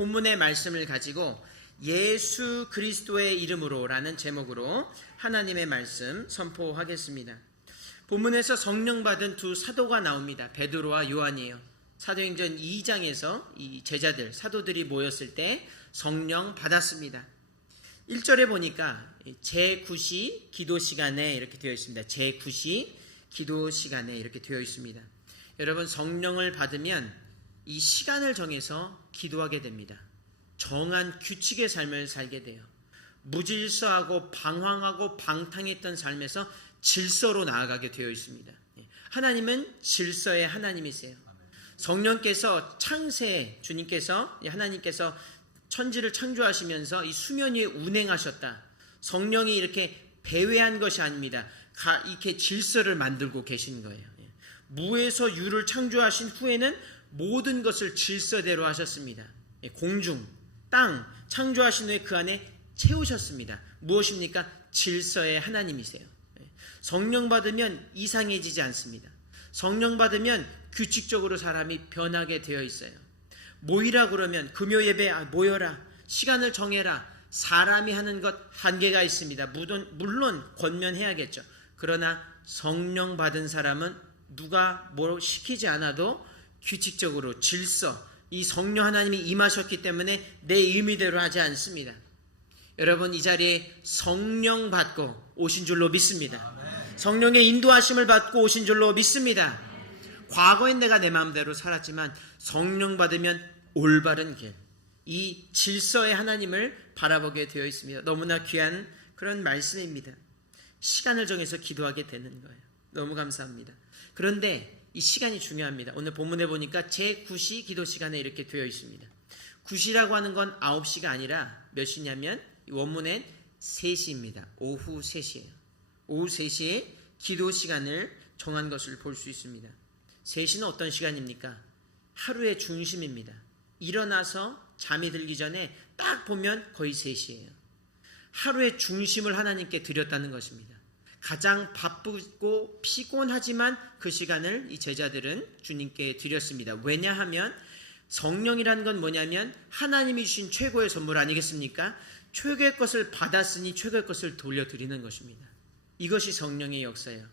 본문의 말씀을 가지고 예수 그리스도의 이름으로라는 제목으로 하나님의 말씀 선포하겠습니다. 본문에서 성령 받은 두 사도가 나옵니다. 베드로와 요한이에요. 사도행전 2장에서 이 제자들, 사도들이 모였을 때 성령 받았습니다. 1절에 보니까 제9시 기도 시간에 이렇게 되어 있습니다. 제9시 기도 시간에 이렇게 되어 있습니다. 여러분, 성령을 받으면 이 시간을 정해서 기도하게 됩니다. 정한 규칙의 삶을 살게 돼요. 무질서하고 방황하고 방탕했던 삶에서 질서로 나아가게 되어 있습니다. 하나님은 질서의 하나님이세요. 성령께서 창세, 주님께서, 하나님께서 천지를 창조하시면서 이 수면 위에 운행하셨다. 성령이 이렇게 배회한 것이 아닙니다. 이렇게 질서를 만들고 계신 거예요. 무에서 유를 창조하신 후에는 모든 것을 질서대로 하셨습니다. 공중, 땅 창조하신 후에 그 안에 채우셨습니다. 무엇입니까? 질서의 하나님이세요. 성령 받으면 이상해지지 않습니다. 성령 받으면 규칙적으로 사람이 변하게 되어 있어요. 모이라 그러면 금요 예배 모여라, 시간을 정해라. 사람이 하는 것 한계가 있습니다. 물론 권면해야겠죠. 그러나 성령 받은 사람은 누가 뭘 시키지 않아도 규칙적으로 질서, 이 성령 하나님이 임하셨기 때문에 내 의미대로 하지 않습니다. 여러분, 이 자리에 성령 받고 오신 줄로 믿습니다. 성령의 인도하심을 받고 오신 줄로 믿습니다. 과거엔 내가 내 마음대로 살았지만 성령 받으면 올바른 길, 이 질서의 하나님을 바라보게 되어 있습니다. 너무나 귀한 그런 말씀입니다. 시간을 정해서 기도하게 되는 거예요. 너무 감사합니다. 그런데 이 시간이 중요합니다. 오늘 본문에 보니까 제9시 기도 시간에 이렇게 되어 있습니다. 9시라고 하는 건 9시가 아니라 몇 시냐면 원문엔 3시입니다. 오후 3시예요. 오후 3시에 기도 시간을 정한 것을 볼 수 있습니다. 3시는 어떤 시간입니까? 하루의 중심입니다. 일어나서 잠이 들기 전에 딱 보면 거의 3시예요. 하루의 중심을 하나님께 드렸다는 것입니다. 가장 바쁘고 피곤하지만 그 시간을 이 제자들은 주님께 드렸습니다. 왜냐하면 성령이라는 건 뭐냐면 하나님이 주신 최고의 선물 아니겠습니까? 최고의 것을 받았으니 최고의 것을 돌려드리는 것입니다. 이것이 성령의 역사예요.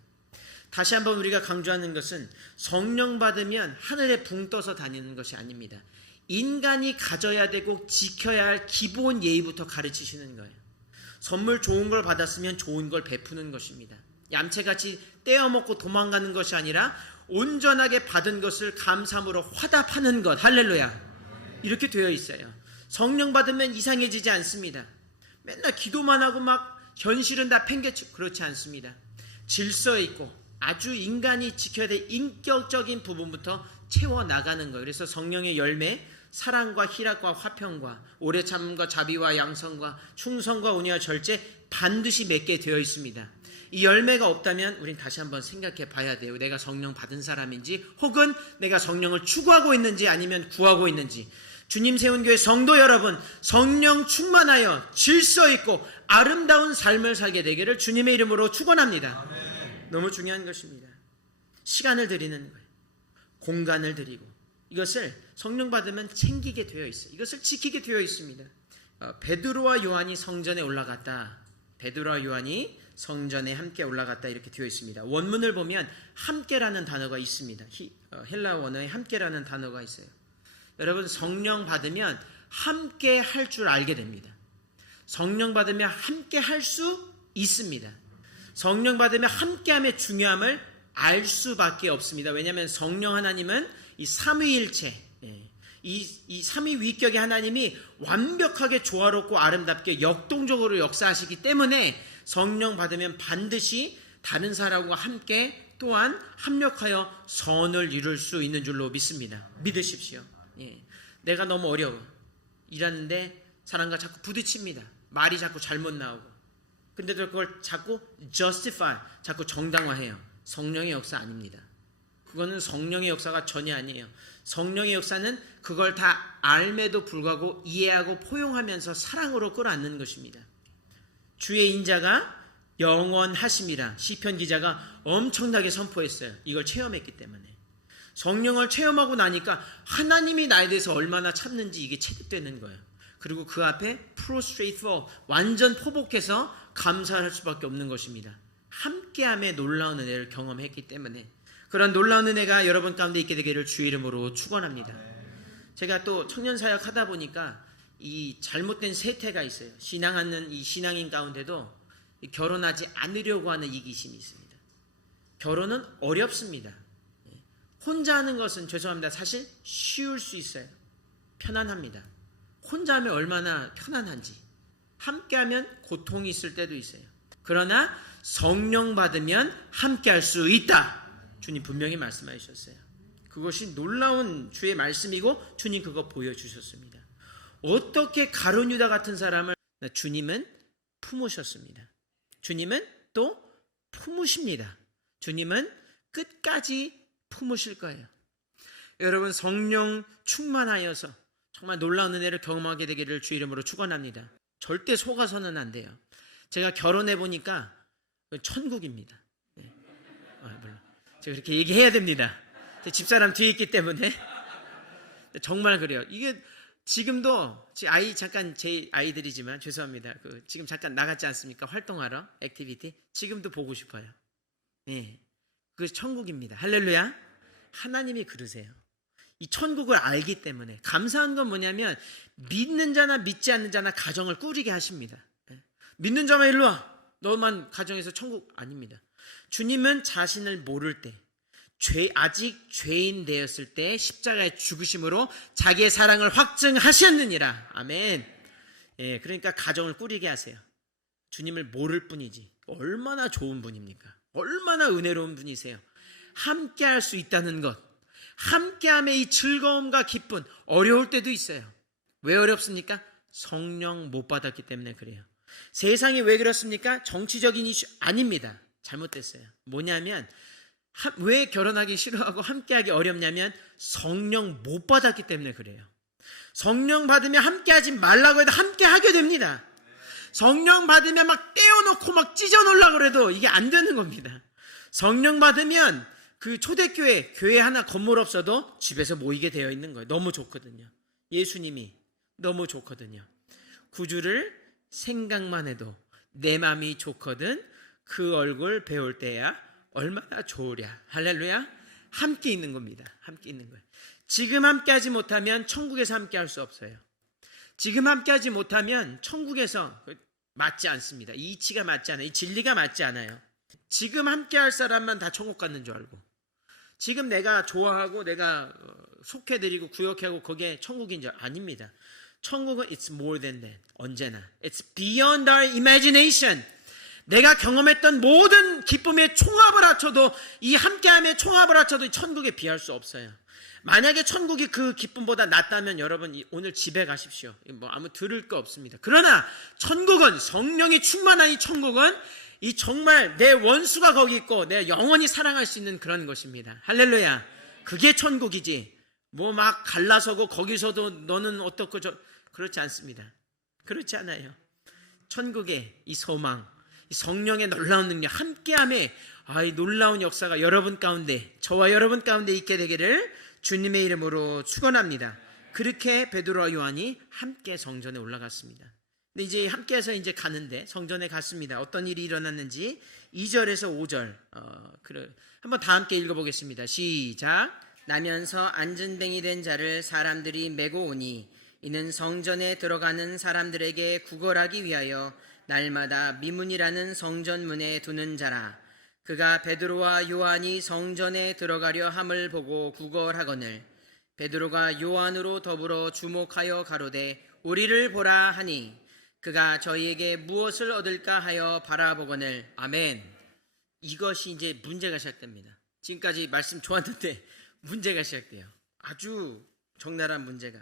다시 한번 우리가 강조하는 것은 성령 받으면 하늘에 붕 떠서 다니는 것이 아닙니다. 인간이 가져야 되고 지켜야 할 기본 예의부터 가르치시는 거예요. 선물 좋은 걸 받았으면 좋은 걸 베푸는 것입니다. 얌체같이 떼어먹고 도망가는 것이 아니라 온전하게 받은 것을 감사함으로 화답하는 것. 할렐루야. 이렇게 되어 있어요. 성령 받으면 이상해지지 않습니다. 맨날 기도만 하고 막 현실은 다 팽개치고 그렇지 않습니다. 질서 있고 아주 인간이 지켜야 될 인격적인 부분부터 채워나가는 거예요. 그래서 성령의 열매, 사랑과 희락과 화평과 오래 참음과 자비와 양성과 충성과 온유와 절제 반드시 맺게 되어 있습니다. 이 열매가 없다면 우린 다시 한번 생각해 봐야 돼요. 내가 성령 받은 사람인지 혹은 내가 성령을 추구하고 있는지 아니면 구하고 있는지. 주님 세운 교회 성도 여러분, 성령 충만하여 질서 있고 아름다운 삶을 살게 되기를 주님의 이름으로 축원합니다. 아멘. 너무 중요한 것입니다. 시간을 드리는 거예요. 공간을 드리고 이것을 성령 받으면 챙기게 되어 있어요. 이것을 지키게 되어 있습니다. 베드로와 요한이 성전에 올라갔다. 베드로와 요한이 성전에 함께 올라갔다 이렇게 되어 있습니다. 원문을 보면 함께라는 단어가 있습니다. 헬라 원어에 함께라는 단어가 있어요. 여러분, 성령 받으면 함께 할 줄 알게 됩니다. 성령 받으면 함께 할 수 있습니다. 성령 받으면 함께함의 중요함을 알 수밖에 없습니다. 왜냐하면 성령 하나님은 이 삼위일체, 이 삼위위격의 하나님이 완벽하게 조화롭고 아름답게 역동적으로 역사하시기 때문에 성령 받으면 반드시 다른 사람과 함께 또한 합력하여 선을 이룰 수 있는 줄로 믿습니다. 믿으십시오. 내가 너무 어려워. 일하는데 사람과 자꾸 부딪힙니다. 말이 자꾸 잘못 나오고. 근데도 그걸 자꾸 justify, 자꾸 정당화해요. 성령의 역사 아닙니다. 그거는 성령의 역사가 전혀 아니에요. 성령의 역사는 그걸 다 알매도 불구하고 이해하고 포용하면서 사랑으로 끌어안는 것입니다. 주의 인자가 영원하심이라 시편 기자가 엄청나게 선포했어요. 이걸 체험했기 때문에. 성령을 체험하고 나니까 하나님이 나에 대해서 얼마나 참는지 이게 체득되는 거예요. 그리고 그 앞에 prostrate for, 완전 포복해서 감사할 수밖에 없는 것입니다. 함께함의 놀라운 은혜를 경험했기 때문에 그런 놀라운 은혜가 여러분 가운데 있게 되기를 주의 이름으로 축원합니다. 제가 또 청년 사역 하다 보니까 이 잘못된 세태가 있어요. 신앙하는 이 신앙인 가운데도 결혼하지 않으려고 하는 이기심이 있습니다. 결혼은 어렵습니다. 혼자 하는 것은 죄송합니다. 사실 쉬울 수 있어요. 편안합니다. 혼자 하면 얼마나 편안한지. 함께하면 고통이 있을 때도 있어요. 그러나 성령 받으면 함께할 수 있다. 주님 분명히 말씀해 주셨어요. 그것이 놀라운 주의 말씀이고 주님 그거 보여주셨습니다. 어떻게 가룟 유다 같은 사람을 주님은 품으셨습니다. 주님은 또 품으십니다. 주님은 끝까지 품으실 거예요. 여러분 성령 충만하여서 정말 놀라운 은혜를 경험하게 되기를 주 이름으로 축원합니다. 절대 속아서는 안 돼요. 제가 결혼해 보니까 천국입니다. 물론 제가 그렇게 얘기해야 됩니다. 제 집사람 뒤에 있기 때문에 정말 그래요. 이게 지금도 아이 잠깐 제 아이들이지만 죄송합니다. 지금 잠깐 나갔지 않습니까? 활동하러 액티비티 지금도 보고 싶어요. 예, 그 천국입니다. 할렐루야. 하나님이 그러세요. 이 천국을 알기 때문에 감사한 건 뭐냐면 믿는 자나 믿지 않는 자나 가정을 꾸리게 하십니다. 믿는 자만 일로 와. 너만 가정에서 천국 아닙니다. 주님은 자신을 모를 때 아직 죄인 되었을 때 십자가의 죽으심으로 자기의 사랑을 확증하셨느니라. 아멘. 예, 그러니까 가정을 꾸리게 하세요. 주님을 모를 뿐이지 얼마나 좋은 분입니까? 얼마나 은혜로운 분이세요. 함께 할 수 있다는 것, 함께함의 이 즐거움과 기쁨, 어려울 때도 있어요. 왜 어렵습니까? 성령 못 받았기 때문에 그래요. 세상이 왜 그렇습니까? 정치적인 이슈 아닙니다. 잘못됐어요. 뭐냐면 왜 결혼하기 싫어하고 함께하기 어렵냐면 성령 못 받았기 때문에 그래요. 성령 받으면 함께하지 말라고 해도 함께하게 됩니다. 성령 받으면 막 떼어놓고 막 찢어놓으려고 해도 이게 안 되는 겁니다. 성령 받으면 그 초대교회, 교회 하나 건물 없어도 집에서 모이게 되어 있는 거예요. 너무 좋거든요. 예수님이 너무 좋거든요. 구주를 생각만 해도 내 마음이 좋거든 그 얼굴 배울 때야 얼마나 좋으랴. 할렐루야. 함께 있는 겁니다. 함께 있는 거예요. 지금 함께 하지 못하면 천국에서 함께 할 수 없어요. 지금 함께 하지 못하면 천국에서 맞지 않습니다. 이 이치가 맞지 않아요. 이 진리가 맞지 않아요. 지금 함께 할 사람만 다 천국 가는 줄 알고 지금 내가 좋아하고 내가 속해드리고 구역하고 그게 천국인 줄 아닙니다. 천국은 it's more than that. 언제나 it's beyond our imagination. 내가 경험했던 모든 기쁨의 총합을 합쳐도 이 함께함의 총합을 합쳐도 천국에 비할 수 없어요. 만약에 천국이 그 기쁨보다 낫다면 여러분 오늘 집에 가십시오. 뭐 아무 들을 거 없습니다. 그러나 천국은 성령이 충만한 이 천국은 이 정말 내 원수가 거기 있고 내 영원히 사랑할 수 있는 그런 것입니다. 할렐루야. 그게 천국이지. 뭐 막 갈라서고 거기서도 너는 어떻고 그렇지 않습니다. 그렇지 않아요. 천국의 이 소망, 이 성령의 놀라운 능력, 함께함의 이 놀라운 역사가 여러분 가운데, 저와 여러분 가운데 있게 되기를 주님의 이름으로 축원합니다. 그렇게 베드로와 요한이 함께 성전에 올라갔습니다. 근데 이제 함께해서 이제 가는데 성전에 갔습니다. 어떤 일이 일어났는지 2절에서 5절 한번 다 함께 읽어보겠습니다. 시작. 나면서 앉은 뱅이 된 자를 사람들이 메고 오니 이는 성전에 들어가는 사람들에게 구걸하기 위하여 날마다 미문이라는 성전문에 두는 자라. 그가 베드로와 요한이 성전에 들어가려 함을 보고 구걸하거늘 베드로가 요한으로 더불어 주목하여 가로되 우리를 보라 하니 그가 저희에게 무엇을 얻을까 하여 바라보거늘. 아멘. 이것이 이제 문제가 시작됩니다. 지금까지 말씀 좋았는데 문제가 시작돼요. 아주 적나라한 문제가.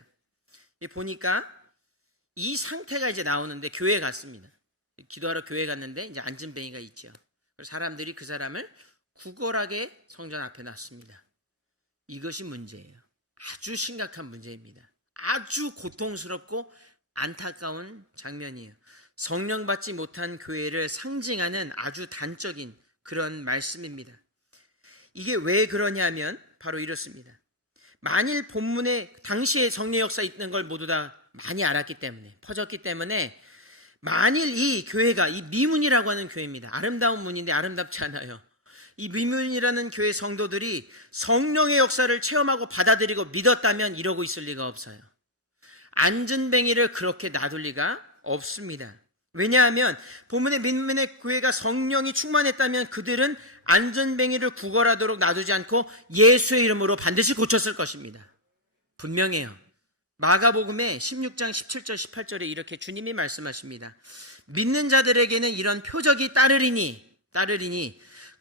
보니까 이 상태가 이제 나오는데 교회에 갔습니다. 기도하러 교회 갔는데 이제 앉은 뱅이가 있죠. 사람들이 그 사람을 구걸하게 성전 앞에 놨습니다. 이것이 문제예요. 아주 심각한 문제입니다. 아주 고통스럽고 안타까운 장면이에요. 성령 받지 못한 교회를 상징하는 아주 단적인 그런 말씀입니다. 이게 왜 그러냐면 바로 이렇습니다. 만일 본문에 당시에 성령 역사 있는 걸 모두 다 많이 알았기 때문에, 퍼졌기 때문에, 만일 이 교회가, 이 미문이라고 하는 교회입니다. 아름다운 문인데 아름답지 않아요. 이 미문이라는 교회 성도들이 성령의 역사를 체험하고 받아들이고 믿었다면 이러고 있을 리가 없어요. 안전뱅이를 그렇게 놔둘 리가 없습니다. 왜냐하면 본문의 민문의 교회가 성령이 충만했다면 그들은 안전뱅이를 구걸하도록 놔두지 않고 예수의 이름으로 반드시 고쳤을 것입니다. 분명해요. 마가복음의 16장 17절 18절에 이렇게 주님이 말씀하십니다. 믿는 자들에게는 이런 표적이 따르리니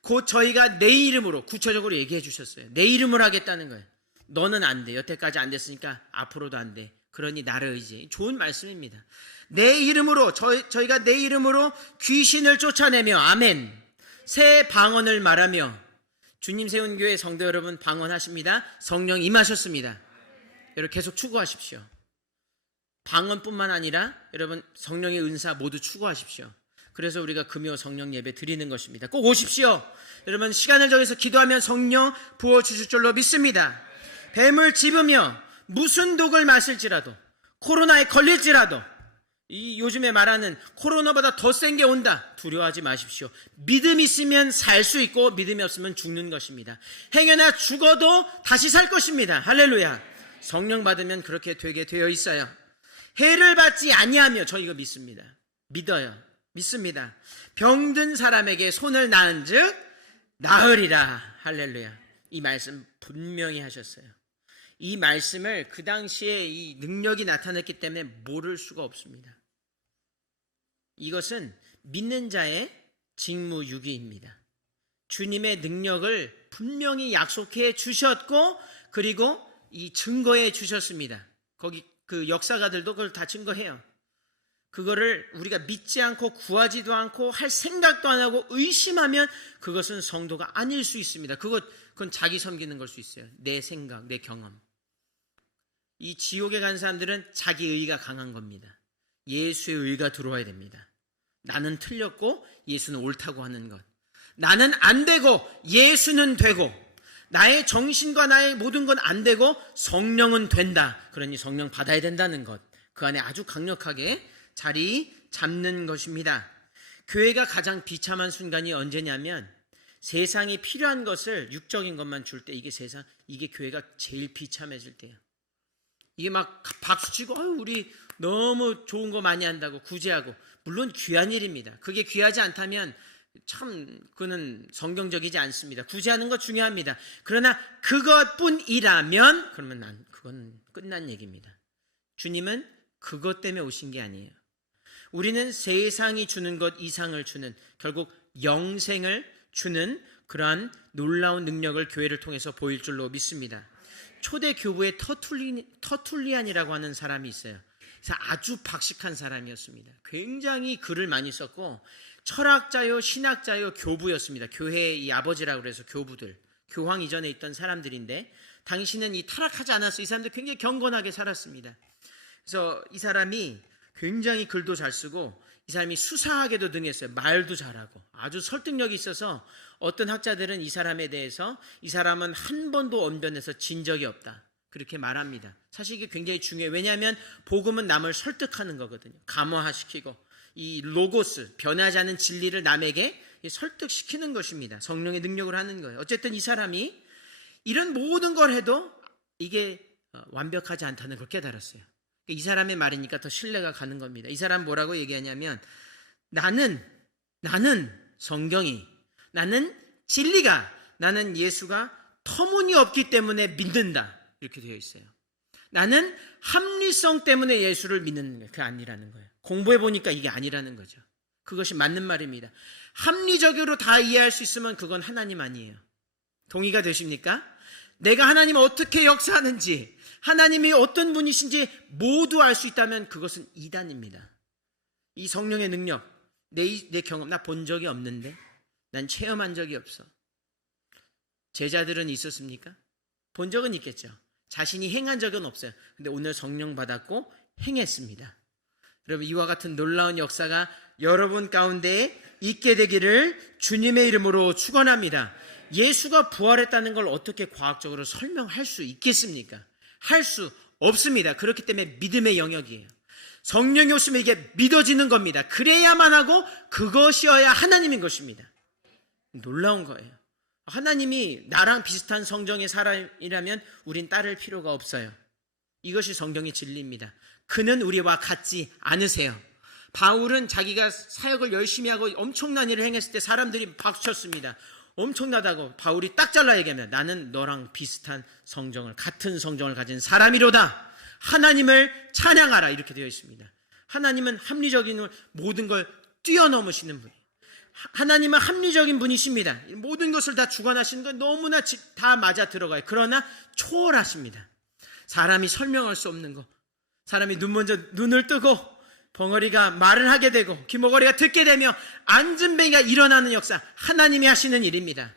곧 저희가 내 이름으로, 구체적으로 얘기해 주셨어요. 내 이름으로 하겠다는 거예요. 너는 안 돼. 여태까지 안 됐으니까 앞으로도 안 돼. 그러니 나를 의지해. 좋은 말씀입니다. 내 이름으로, 저희가 내 이름으로 귀신을 쫓아내며, 아멘, 새 방언을 말하며. 주님 세운 교회 성도 여러분, 방언하십니다. 성령 임하셨습니다. 여러분 계속 추구하십시오. 방언뿐만 아니라 여러분 성령의 은사 모두 추구하십시오. 그래서 우리가 금요 성령 예배 드리는 것입니다. 꼭 오십시오. 여러분 시간을 정해서 기도하면 성령 부어주실 줄로 믿습니다. 뱀을 집으며 무슨 독을 마실지라도, 코로나에 걸릴지라도, 이 요즘에 말하는 코로나보다 더 센 게 온다, 두려워하지 마십시오. 믿음 있으면 살 수 있고 믿음이 없으면 죽는 것입니다. 행여나 죽어도 다시 살 것입니다. 할렐루야. 성령 받으면 그렇게 되게 되어 있어요. 해를 받지 아니하며, 저 이거 믿습니다. 믿어요. 믿습니다. 병든 사람에게 손을 나은 즉 나으리라. 할렐루야. 이 말씀 분명히 하셨어요. 이 말씀을 그 당시에 이 능력이 나타났기 때문에 모를 수가 없습니다. 이것은 믿는 자의 직무유기입니다. 주님의 능력을 분명히 약속해 주셨고, 그리고 이 증거해 주셨습니다. 거기 그 역사가들도 그걸 다 증거해요. 그거를 우리가 믿지 않고 구하지도 않고 할 생각도 안 하고 의심하면 그것은 성도가 아닐 수 있습니다. 그건 자기 섬기는 걸 수 있어요. 내 생각, 내 경험. 이 지옥에 간 사람들은 자기 의가 강한 겁니다. 예수의 의가 들어와야 됩니다. 나는 틀렸고 예수는 옳다고 하는 것. 나는 안 되고 예수는 되고, 나의 정신과 나의 모든 건 안 되고 성령은 된다. 그러니 성령 받아야 된다는 것. 그 안에 아주 강력하게 자리 잡는 것입니다. 교회가 가장 비참한 순간이 언제냐면, 세상이 필요한 것을, 육적인 것만 줄 때, 이게 교회가 제일 비참해질 때예요. 이게 막 박수치고 우리 너무 좋은 거 많이 한다고 구제하고, 물론 귀한 일입니다. 그게 귀하지 않다면 참 그는 성경적이지 않습니다. 구제하는 거 중요합니다. 그러나 그것뿐이라면 그러면 그건 끝난 얘기입니다. 주님은 그것 때문에 오신 게 아니에요. 우리는 세상이 주는 것 이상을 주는, 결국 영생을 주는 그러한 놀라운 능력을 교회를 통해서 보일 줄로 믿습니다. 초대 교부에 터툴리안이라고 하는 사람이 있어요. 그래서 아주 박식한 사람이었습니다. 굉장히 글을 많이 썼고 철학자요, 신학자요, 교부였습니다. 교회의 이 아버지라고 그래서 교부들, 교황 이전에 있던 사람들인데, 당시는 이 타락하지 않았어요. 이 사람들 굉장히 경건하게 살았습니다. 그래서 이 사람이 굉장히 글도 잘 쓰고, 이 사람이 수사하게도 능했어요. 말도 잘하고 아주 설득력이 있어서 어떤 학자들은 이 사람에 대해서 이 사람은 한 번도 언변해서 진 적이 없다, 그렇게 말합니다. 사실 이게 굉장히 중요해요. 왜냐하면 복음은 남을 설득하는 거거든요. 감화시키고 이 로고스, 변하지 않은 진리를 남에게 설득시키는 것입니다. 성령의 능력을 하는 거예요. 어쨌든 이 사람이 이런 모든 걸 해도 이게 완벽하지 않다는 걸 깨달았어요. 이 사람의 말이니까 더 신뢰가 가는 겁니다. 이 사람 뭐라고 얘기하냐면, 나는 성경이, 나는 진리가, 나는 예수가 터무니없기 때문에 믿는다, 이렇게 되어 있어요. 나는 합리성 때문에 예수를 믿는 거예요. 그게 아니라는 거예요. 공부해 보니까 이게 아니라는 거죠. 그것이 맞는 말입니다. 합리적으로 다 이해할 수 있으면 그건 하나님 아니에요. 동의가 되십니까? 내가 하나님 어떻게 역사하는지, 하나님이 어떤 분이신지 모두 알 수 있다면 그것은 이단입니다. 이 성령의 능력, 내 경험, 나 본 적이 없는데, 난 체험한 적이 없어. 제자들은 있었습니까? 본 적은 있겠죠. 자신이 행한 적은 없어요. 근데 오늘 성령 받았고 행했습니다. 여러분, 이와 같은 놀라운 역사가 여러분 가운데 있게 되기를 주님의 이름으로 축원합니다. 예수가 부활했다는 걸 어떻게 과학적으로 설명할 수 있겠습니까? 할 수 없습니다. 그렇기 때문에 믿음의 영역이에요. 성령이 오시면 이게 믿어지는 겁니다. 그래야만 하고 그것이어야 하나님인 것입니다. 놀라운 거예요. 하나님이 나랑 비슷한 성정의 사람이라면 우린 따를 필요가 없어요. 이것이 성경의 진리입니다. 그는 우리와 같지 않으세요. 바울은 자기가 사역을 열심히 하고 엄청난 일을 행했을 때 사람들이 박수쳤습니다. 엄청나다고 바울이 딱 잘라 얘기합니다. 나는 너랑 비슷한 성정을, 같은 성정을 가진 사람이로다. 하나님을 찬양하라, 이렇게 되어 있습니다. 하나님은 합리적인 모든 걸 뛰어넘으시는 분이에요. 하나님은 합리적인 분이십니다. 모든 것을 다 주관하시는 건 너무나 다 맞아 들어가요. 그러나 초월하십니다. 사람이 설명할 수 없는 거, 사람이 먼저 눈을 뜨고 벙어리가 말을 하게 되고 귀머거리가 듣게 되며 안진뱅이가 일어나는 역사, 하나님이 하시는 일입니다.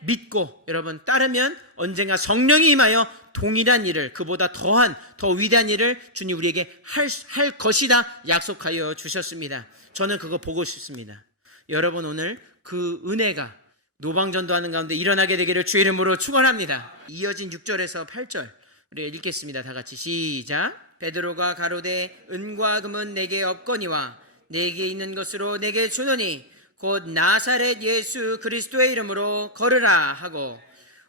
믿고 여러분 따르면 언젠가 성령이 임하여 동일한 일을, 그보다 더 위대한 일을 주님 우리에게 할 것이다 약속하여 주셨습니다. 저는 그거 보고 싶습니다. 여러분 오늘 그 은혜가 노방전도 하는 가운데 일어나게 되기를 주의 이름으로 축원합니다. 이어진 6절에서 8절 우리가 읽겠습니다. 다 같이 시작. 베드로가 가로되 은과 금은 내게 없거니와 내게 있는 것으로 내게 주노니 곧 나사렛 예수 그리스도의 이름으로 걸으라 하고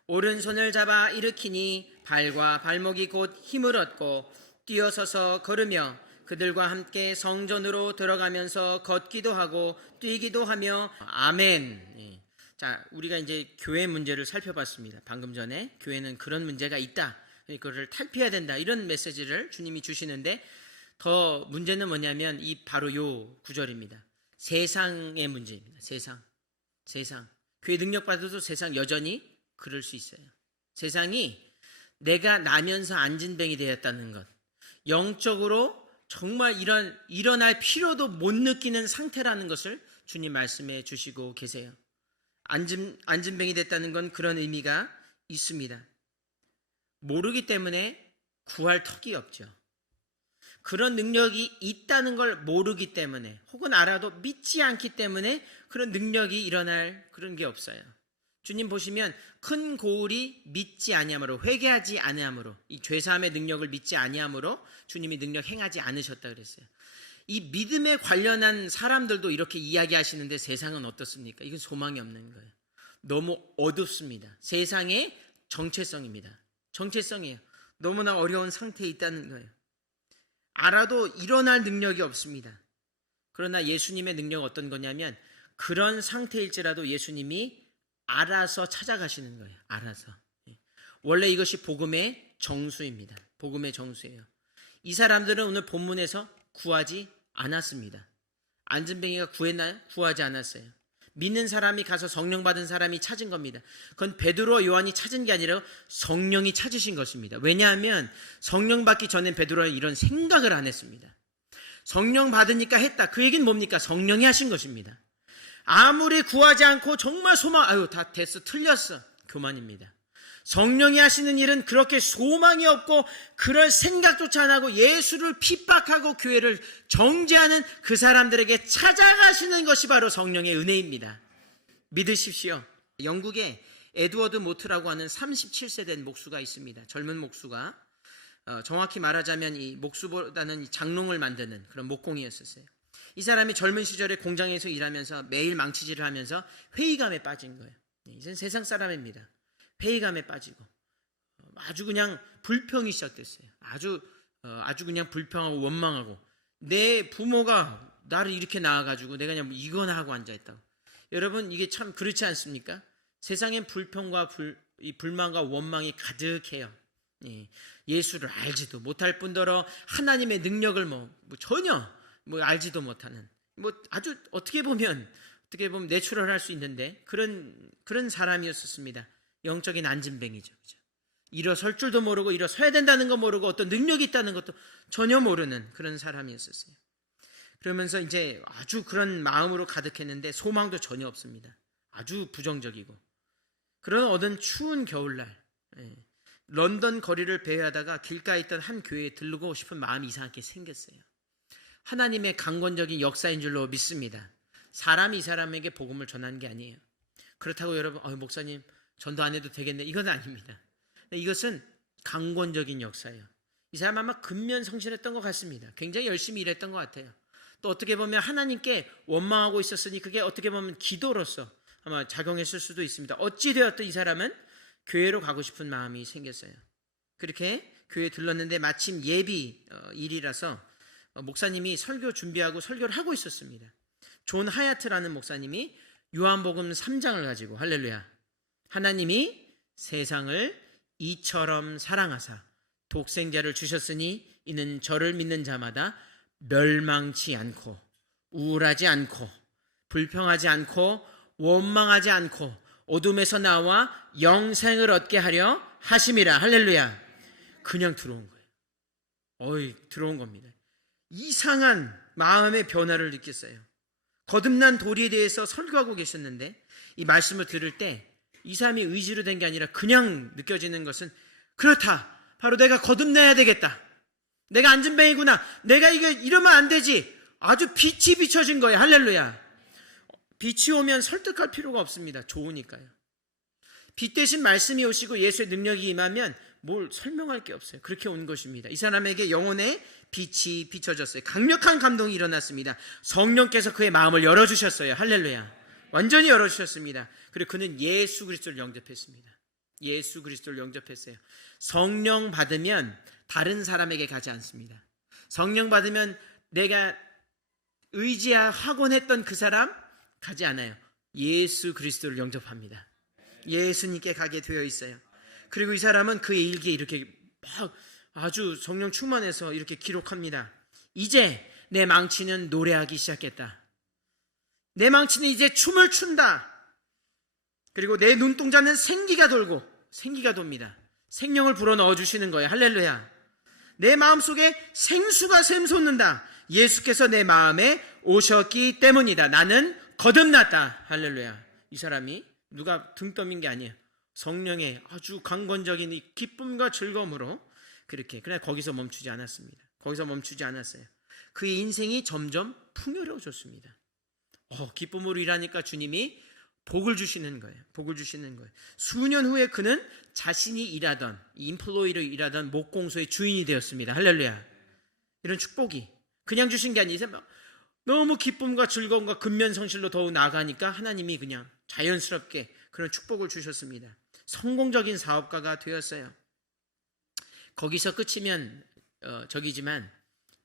오른손을 잡아 일으키니 발과 발목이 곧 힘을 얻고 뛰어서서 걸으며 그들과 함께 성전으로 들어가면서 걷기도 하고 뛰기도 하며 아멘. 자, 우리가 이제 교회 문제를 살펴봤습니다. 방금 전에 교회는 그런 문제가 있다, 그거를 탈피해야 된다, 이런 메시지를 주님이 주시는데 더 문제는 뭐냐면 바로 요 구절입니다. 세상의 문제입니다. 세상. 교회 능력 받아도 세상 여전히 그럴 수 있어요. 세상이 내가 나면서 안진뱅이 되었다는 것, 영적으로 정말 일어날 필요도 못 느끼는 상태라는 것을 주님 말씀해 주시고 계세요. 안진뱅이 됐다는 건 그런 의미가 있습니다. 모르기 때문에 구할 턱이 없죠. 그런 능력이 있다는 걸 모르기 때문에, 혹은 알아도 믿지 않기 때문에 그런 능력이 일어날 그런 게 없어요. 주님 보시면 큰 고울이 믿지 아니함으로, 회개하지 아니함으로, 이 죄사함의 능력을 믿지 아니함으로 주님이 능력 행하지 않으셨다 그랬어요. 이 믿음에 관련한 사람들도 이렇게 이야기하시는데 세상은 어떻습니까? 이건 소망이 없는 거예요. 너무 어둡습니다. 세상의 정체성입니다. 정체성이에요. 너무나 어려운 상태에 있다는 거예요. 알아도 일어날 능력이 없습니다. 그러나 예수님의 능력은 어떤 거냐면 그런 상태일지라도 예수님이 알아서 찾아가시는 거예요. 알아서. 원래 이것이 복음의 정수입니다. 복음의 정수예요. 이 사람들은 오늘 본문에서 구하지 않았습니다. 안진뱅이가 구했나요? 구하지 않았어요. 믿는 사람이 가서 성령 받은 사람이 찾은 겁니다. 그건 베드로와 요한이 찾은 게 아니라 성령이 찾으신 것입니다. 왜냐하면 성령 받기 전엔 베드로가 이런 생각을 안 했습니다. 성령 받으니까 했다. 그 얘기는 뭡니까? 성령이 하신 것입니다. 아무리 구하지 않고 정말 다 됐어, 틀렸어, 교만입니다. 성령이 하시는 일은 그렇게 소망이 없고 그럴 생각조차 안 하고 예수를 핍박하고 교회를 정죄하는 그 사람들에게 찾아가시는 것이 바로 성령의 은혜입니다. 믿으십시오. 영국에 에드워드 모트라고 하는 37세 된 목수가 있습니다. 젊은 목수가, 정확히 말하자면 이 목수보다는 장롱을 만드는 그런 목공이었었어요. 이 사람이 젊은 시절에 공장에서 일하면서 매일 망치질을 하면서 회의감에 빠진 거예요. 이젠 세상 사람입니다. 회의감에 빠지고 아주 그냥 불평이 시작됐어요. 아주 그냥 불평하고 원망하고, 내 부모가 나를 이렇게 낳아가지고 내가 그냥 이거나 하고 앉아있다고. 여러분 이게 참 그렇지 않습니까? 세상엔 불평과 불만과 원망이 가득해요. 예수를 알지도 못할 뿐더러 하나님의 능력을 전혀 알지도 못하는, 아주 어떻게 보면 내추럴할 수 있는데 그런 사람이었습니다. 영적인 안진뱅이죠. 일어설 줄도 모르고 일어서야 된다는 거 모르고 어떤 능력이 있다는 것도 전혀 모르는 그런 사람이었었어요. 그러면서 이제 아주 그런 마음으로 가득했는데 소망도 전혀 없습니다. 아주 부정적이고. 그런 어떤 추운 겨울날 런던 거리를 배회하다가 길가에 있던 한 교회에 들르고 싶은 마음이 이상하게 생겼어요. 하나님의 강권적인 역사인 줄로 믿습니다. 사람이 이 사람에게 복음을 전하는 게 아니에요. 그렇다고 여러분 목사님 전도 안 해도 되겠네. 이건 아닙니다. 이것은 강권적인 역사예요. 이 사람 아마 근면성실했던 것 같습니다. 굉장히 열심히 일했던 것 같아요. 또 어떻게 보면 하나님께 원망하고 있었으니 그게 어떻게 보면 기도로서 아마 작용했을 수도 있습니다. 어찌되었든 이 사람은 교회로 가고 싶은 마음이 생겼어요. 그렇게 교회에 들렀는데 마침 예비 일이라서 목사님이 설교 준비하고 설교를 하고 있었습니다. 존 하야트라는 목사님이 요한복음 3장을 가지고 할렐루야, 하나님이 세상을 이처럼 사랑하사 독생자를 주셨으니 이는 저를 믿는 자마다 멸망치 않고 우울하지 않고 불평하지 않고 원망하지 않고 어둠에서 나와 영생을 얻게 하려 하심이라. 할렐루야. 그냥 들어온 거예요. 들어온 겁니다. 이상한 마음의 변화를 느꼈어요. 거듭난 도리에 대해서 설교하고 계셨는데 이 말씀을 들을 때 이 사람이 의지로 된 게 아니라 그냥 느껴지는 것은, 그렇다, 바로 내가 거듭나야 되겠다, 내가 안진뱅이구나, 내가 이러면 안 되지. 아주 빛이 비춰진 거예요. 할렐루야. 빛이 오면 설득할 필요가 없습니다. 좋으니까요. 빛 대신 말씀이 오시고 예수의 능력이 임하면 뭘 설명할 게 없어요. 그렇게 온 것입니다. 이 사람에게 영혼의 빛이 비춰졌어요. 강력한 감동이 일어났습니다. 성령께서 그의 마음을 열어주셨어요. 할렐루야. 완전히 열어주셨습니다. 그리고 그는 예수 그리스도를 영접했습니다. 예수 그리스도를 영접했어요. 성령 받으면 다른 사람에게 가지 않습니다. 성령 받으면 내가 의지하곤 했던 그 사람 가지 않아요. 예수 그리스도를 영접합니다. 예수님께 가게 되어 있어요. 그리고 이 사람은 그의 일기에 이렇게 막 아주 성령 충만해서 이렇게 기록합니다. 이제 내 망치는 노래하기 시작했다. 내 망치는 이제 춤을 춘다. 그리고 내 눈동자는 생기가 돕니다. 생명을 불어넣어 주시는 거예요. 할렐루야. 내 마음속에 생수가 샘솟는다. 예수께서 내 마음에 오셨기 때문이다. 나는 거듭났다. 할렐루야. 이 사람이 누가 등 떠민 게 아니에요. 성령의 아주 강건적인 이 기쁨과 즐거움으로 그렇게, 그냥 거기서 멈추지 않았습니다. 거기서 멈추지 않았어요. 그의 인생이 점점 풍요로워졌습니다. 기쁨으로 일하니까 주님이 복을 주시는 거예요. 복을 주시는 거예요. 수년 후에 그는 자신이 일하던, 인플로이로 일하던 목공소의 주인이 되었습니다. 할렐루야. 이런 축복이 그냥 주신 게 아니라 너무 기쁨과 즐거움과 근면성실로 더욱 나아가니까 하나님이 그냥 자연스럽게 그런 축복을 주셨습니다. 성공적인 사업가가 되었어요. 거기서 끝이면 적이지만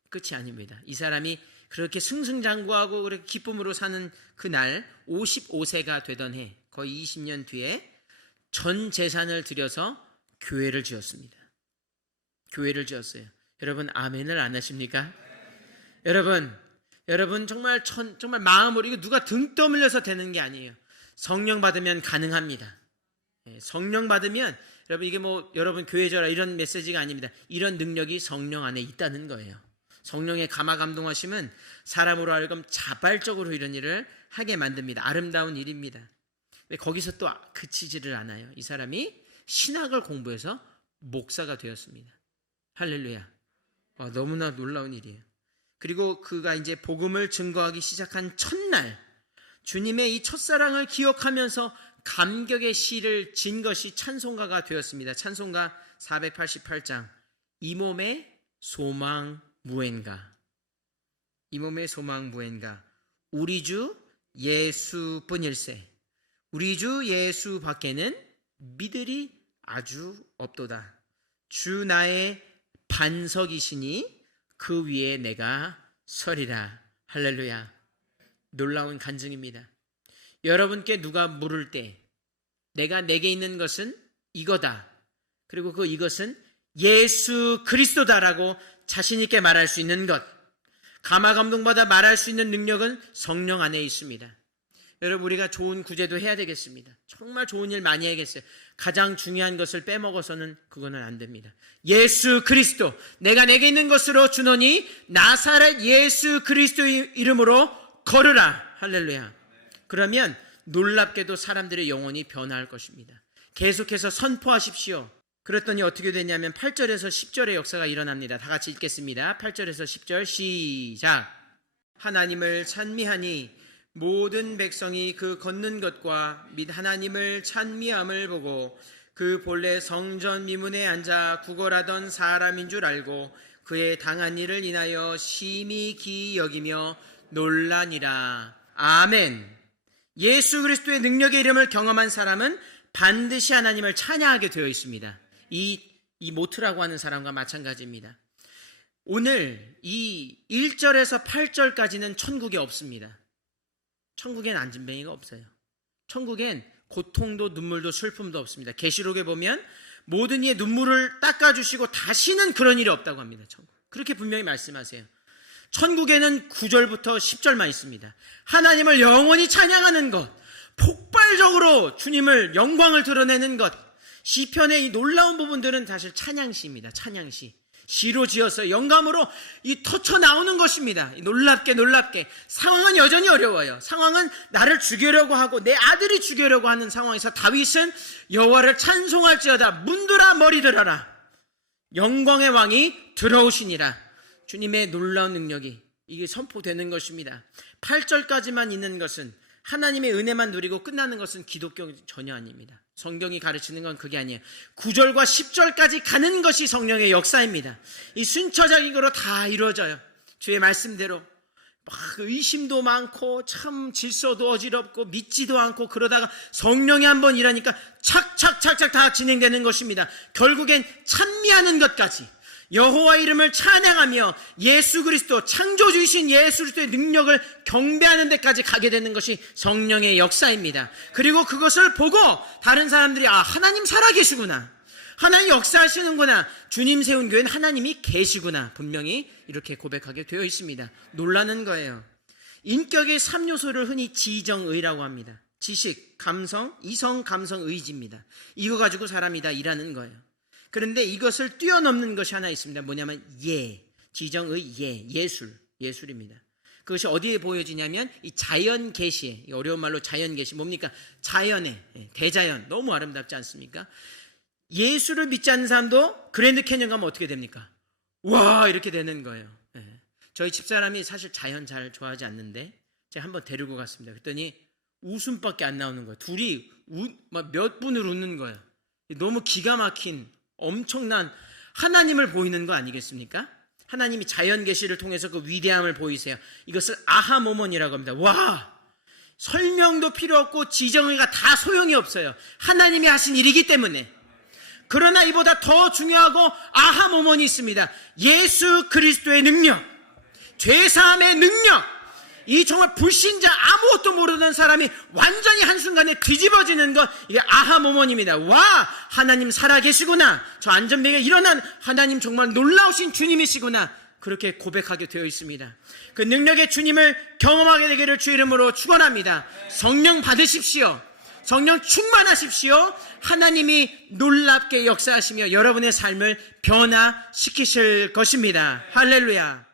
끝이 아닙니다. 이 사람이 그렇게 승승장구하고 그렇게 기쁨으로 사는 그날 55세가 되던 해, 거의 20년 뒤에 전 재산을 들여서 교회를 지었습니다. 교회를 지었어요. 여러분 아멘을 안 하십니까? 여러분 정말 마음으로, 이거 누가 등 떠밀려서 되는 게 아니에요. 성령 받으면 가능합니다. 성령 받으면, 여러분 이게 여러분 교회져라 이런 메시지가 아닙니다. 이런 능력이 성령 안에 있다는 거예요. 성령의 감화 감동하심은 사람으로 하여금 자발적으로 이런 일을 하게 만듭니다. 아름다운 일입니다. 거기서 또 그치지를 않아요. 이 사람이 신학을 공부해서 목사가 되었습니다. 할렐루야. 너무나 놀라운 일이에요. 그리고 그가 이제 복음을 증거하기 시작한 첫날, 주님의 이 첫사랑을 기억하면서 감격의 시를 진 것이 찬송가가 되었습니다. 찬송가 488장. 이 몸의 소망 무엔가, 이 몸의 소망 무엔가, 우리 주 예수뿐일세, 우리 주 예수 밖에는 믿으리 아주 없도다. 주 나의 반석이시니 그 위에 내가 서리라. 할렐루야. 놀라운 간증입니다. 여러분께 누가 물을 때 내게 있는 것은 이거다, 그리고 이것은 예수 그리스도다라고 자신 있게 말할 수 있는 것, 감화 감동받아 말할 수 있는 능력은 성령 안에 있습니다. 여러분 우리가 좋은 구제도 해야 되겠습니다. 정말 좋은 일 많이 해야겠어요. 가장 중요한 것을 빼먹어서는 그거는 안 됩니다. 예수 그리스도, 내게 있는 것으로 주노니 나사렛 예수 그리스도의 이름으로 걸으라. 할렐루야. 그러면 놀랍게도 사람들의 영혼이 변화할 것입니다. 계속해서 선포하십시오. 그랬더니 어떻게 되냐면 8절에서 10절의 역사가 일어납니다. 다 같이 읽겠습니다. 8절에서 10절 시작. 하나님을 찬미하니 모든 백성이 그 걷는 것과 및 하나님을 찬미함을 보고 그 본래 성전 미문에 앉아 구걸하던 사람인 줄 알고 그의 당한 일을 인하여 심히 기이 여기며 놀라니라. 아멘. 예수 그리스도의 능력의 이름을 경험한 사람은 반드시 하나님을 찬양하게 되어 있습니다. 이 모트라고 하는 사람과 마찬가지입니다. 오늘 이 1절에서 8절까지는 천국에 없습니다. 천국엔 안진뱅이가 없어요. 천국엔 고통도 눈물도 슬픔도 없습니다. 계시록에 보면 모든 이의 눈물을 닦아주시고 다시는 그런 일이 없다고 합니다. 천국. 그렇게 분명히 말씀하세요. 천국에는 9절부터 10절만 있습니다. 하나님을 영원히 찬양하는 것, 폭발적으로 주님을 영광을 드러내는 것, 시편의 이 놀라운 부분들은 사실 찬양시입니다. 찬양시. 시로 지어서 영감으로 이 터쳐 나오는 것입니다. 놀랍게 상황은 여전히 어려워요. 상황은 나를 죽이려고 하고 내 아들이 죽이려고 하는 상황에서 다윗은 여호와를 찬송할지어다 문들아 머리 들어라 영광의 왕이 들어오시니라. 주님의 놀라운 능력이 이게 선포되는 것입니다. 8절까지만 있는 것은 하나님의 은혜만 누리고 끝나는 것은 기독교 전혀 아닙니다. 성경이 가르치는 건 그게 아니에요. 9절과 10절까지 가는 것이 성령의 역사입니다. 이 순차적으로 다 이루어져요. 주의 말씀대로 막 의심도 많고 참 질서도 어지럽고 믿지도 않고 그러다가 성령이 한번 일하니까 착착착착 다 진행되는 것입니다. 결국엔 찬미하는 것까지 여호와 이름을 찬양하며 예수 그리스도 창조주이신 예수 그리스도의 능력을 경배하는 데까지 가게 되는 것이 성령의 역사입니다. 그리고 그것을 보고 다른 사람들이 하나님 살아계시구나, 하나님 역사하시는구나, 주님 세운 교회는 하나님이 계시구나 분명히 이렇게 고백하게 되어 있습니다. 놀라는 거예요. 인격의 3요소를 흔히 지정의라고 합니다. 지식, 감성, 이성, 감성, 의지입니다. 이거 가지고 사람이 다 일하는 거예요. 그런데 이것을 뛰어넘는 것이 하나 있습니다. 뭐냐면 지정의 예술입니다. 그것이 어디에 보여지냐면 이 자연 계시에, 어려운 말로 자연 계시, 뭡니까? 자연의 대자연, 너무 아름답지 않습니까? 예수를 믿지 않는 사람도 그랜드 캐니언 가면 어떻게 됩니까? 와, 이렇게 되는 거예요. 저희 집사람이 사실 자연 잘 좋아하지 않는데 제가 한번 데리고 갔습니다. 그랬더니 웃음밖에 안 나오는 거예요. 둘이 몇 분을 웃는 거예요. 너무 기가 막힌 엄청난 하나님을 보이는 거 아니겠습니까? 하나님이 자연 계시를 통해서 그 위대함을 보이세요. 이것을 아하 모먼이라고 합니다. 와, 설명도 필요 없고 지정의가 다 소용이 없어요. 하나님이 하신 일이기 때문에. 그러나 이보다 더 중요하고 아하 모먼이 있습니다. 예수 그리스도의 능력, 죄사함의 능력, 이 정말 불신자 아무것도 모르는 사람이 완전히 한순간에 뒤집어지는 것, 이게 아하 모먼입니다. 와, 하나님 살아계시구나, 저 안전뱅이가 일어난 하나님 정말 놀라우신 주님이시구나, 그렇게 고백하게 되어 있습니다. 그 능력의 주님을 경험하게 되기를 주 이름으로 축원합니다. 성령 받으십시오. 성령 충만하십시오. 하나님이 놀랍게 역사하시며 여러분의 삶을 변화시키실 것입니다. 할렐루야.